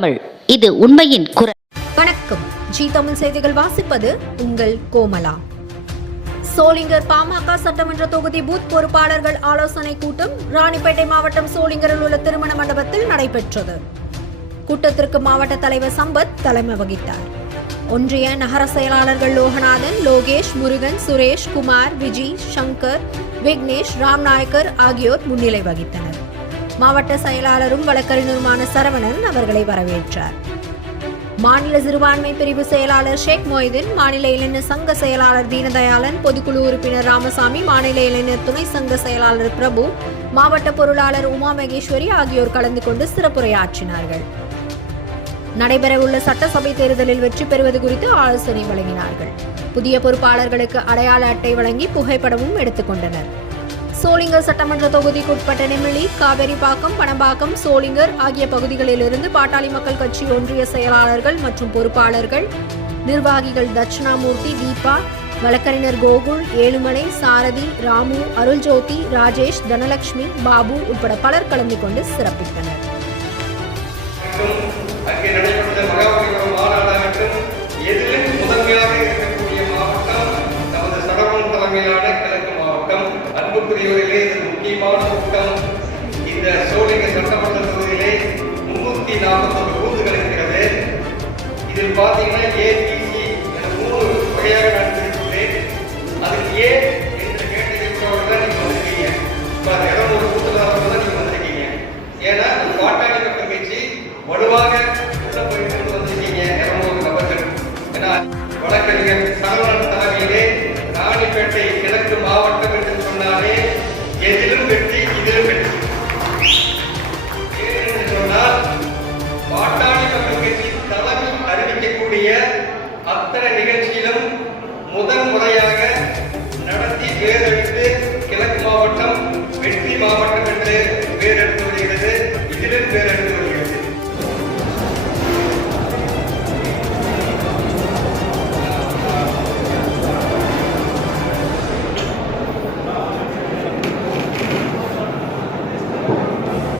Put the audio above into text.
தமிழ், இது உண்மையின் குரல். வணக்கம். ஜி தமிழ் செய்திகள் வாசிப்பது உங்கள் கோமலா. சோளிங்கர் பாமக சட்டமன்ற தொகுதி பூத் பொறுப்பாளர்கள் ஆலோசனை கூட்டம் ராணிப்பேட்டை மாவட்டம் சோளிங்கரில் உள்ள திருமண மண்டபத்தில் நடைபெற்றது. கூட்டத்திற்கு மாவட்ட தலைவர் சம்பத் தலைமை வகித்தார். ஒன்றிய நகர செயலாளர்கள் லோகநாதன், லோகேஷ், முருகன், சுரேஷ், குமார், விஜி, சங்கர், விக்னேஷ், ராம்நாயக்கர் ஆகியோர் முன்னிலை வகித்தனர். மாவட்ட செயலாளரும் வழக்கறிஞருமான சரவணன் அவர்களை வரவேற்றார். மாநில சிறுபான்மை பிரிவு செயலாளர் ஷேக் மொய்தீன், மாநில இளைஞர் சங்க செயலாளர் தீனதயாளன், பொதுக்குழு உறுப்பினர் ராமசாமி, மாநில இளைஞர் துணை சங்க செயலாளர் பிரபு, மாவட்ட பொருளாளர் உமா மகேஸ்வரி ஆகியோர் கலந்து கொண்டு சிறப்புரையாற்றினார்கள். நடைபெறவுள்ள சட்டசபை தேர்தலில் வெற்றி பெறுவது குறித்து ஆலோசனை வழங்கினார்கள். புதிய பொறுப்பாளர்களுக்கு அடையாள அட்டை வழங்கி புகைப்படமும் எடுத்துக்கொண்டனர். சோளிங்கர் சட்டமன்ற தொகுதிக்குட்பட்ட நெமிலி, காவேரிப்பாக்கம், பணம்பாக்கம், சோளிங்கர் ஆகிய பகுதிகளிலிருந்து பாட்டாளி மக்கள் கட்சி ஒன்றிய செயலாளர்கள் மற்றும் பொறுப்பாளர்கள், நிர்வாகிகள் தட்சிணாமூர்த்தி, தீபா, வழக்கறிஞர் கோகுல், ஏழுமலை, சாரதி, ராமு, அருள்ஜோதி, ராஜேஷ், தனலட்சுமி, பாபு உட்பட பலர் கலந்து கொண்டு சிறப்பித்தனர். அன்புக்குரியவர்களே, இது முக்கியமான கூட்டம். இந்த சோளிங்கர் சட்டமன்ற தொகுதியிலே 341 பூத்துகள் இருக்கிறது. இதில் பார்த்தீங்கன்னா ஏபிசி 3 வகையாக நான் பிரித்துள்ளேன். அதில்